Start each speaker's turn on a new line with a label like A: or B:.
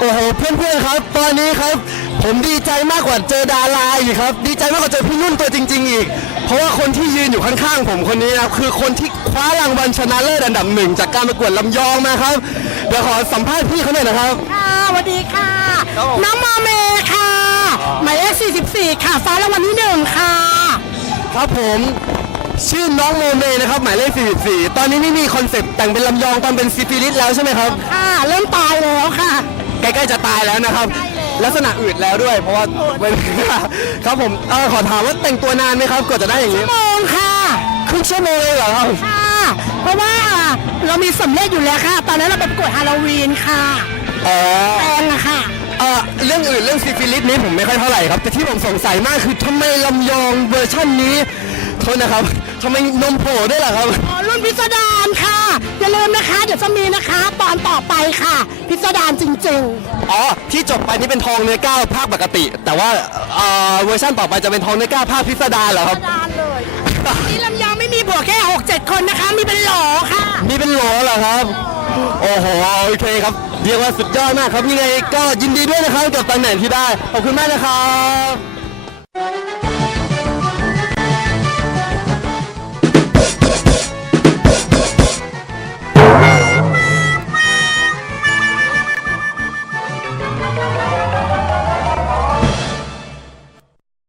A: โอ้โหเพื่อนๆครับ ตอนนี้ครับ ผมดีใจมากกว่าเจอดาราอีกครับ ดีใจมากกว่าเจอพี่นุ่นตัวจริง ๆ อีก เพราะว่าคนที่ยืนอยู่ข้างๆผมคนนี้นะครับคือคนที่คว้ารางวัลชนะเลิศอันดับหนึ่งจากการประกวดลำยองมาครับเดี๋ยวขอสัมภาษณ์พี่เขาหน่อยนะครับ
B: ค่ะสวัสดีค่ะ
A: ครับผม
B: น้องโมเมค่ะ หมายเลข44 ค่ะ ฟ้ารางวัลที่หนึ่งค่ะ
A: ครับผมชื่อน้องโมเมนะครับหมายเลข44 ตอนนี้ไม่มีคอนเซปต์แต่งเป็นลำยองตอนเป็นซิฟิลิสแล้วใช่ไหมครับ
B: ค่ะ เริ่มตายแล้วค่ะ
A: ใกล้ๆจะตายแล้วนะครับ
B: ใกล้แล้ว
A: ลักษณะอืดแล้วด้วย เพราะว่าเป็นครับผมเออขอถามว่าแต่งตัวนานไหมครับกว่าจะได้อย่างนี้
B: โมงค่ะ
A: ครึ่งชั่วโมงเลยเหรอครับ
B: ค่ะ เพราะว่าเรามีสำเร็จอยู่แล้วค่ะ ตอนนั้นเราไปประกวดฮาโลวีนค่ะ
A: อ๋อ
B: แปลงอะค่ะ
A: เออเรื่องอื่นเรื่องซิฟิลิสนี้ผมไม่ค่อยเท่าไหร่ครับ แต่ที่ผมสงสัยมากคือทำไมลำยองเวอร์ชั่นนี้โทษนะครับทำไมนมโผล่ด้วยล่ะครับ
B: อ๋อรุ่นพิสดารค่ะ อย่าลืมนะคะ เดี๋ยวจะมีนะคะตอนต่อ ไปค่ะ พิสดารจริงๆ
A: อ๋อ ที่จบไปนี่เป็นทองเนื้อก้าวภาคปกติ แต่ว่าเอ่อเวอร์ชันต่อไปจะเป็นทองเนื้อก้าวภาคพิสดารเหรอครับ
B: ดานเลย นี่ลำยองไม่มีบวกแค่ 6 7 คนนะคะ มีเป็นโหลค่ะ
A: นี่เป็นโหลเหรอครับ โอ้โห โอเคครับ เรียกว่าสุดยอดมากครับยังไงก็ยินดีด้วยนะครับกับตำแหน่งที่ได้ ขอบคุณมากนะครับ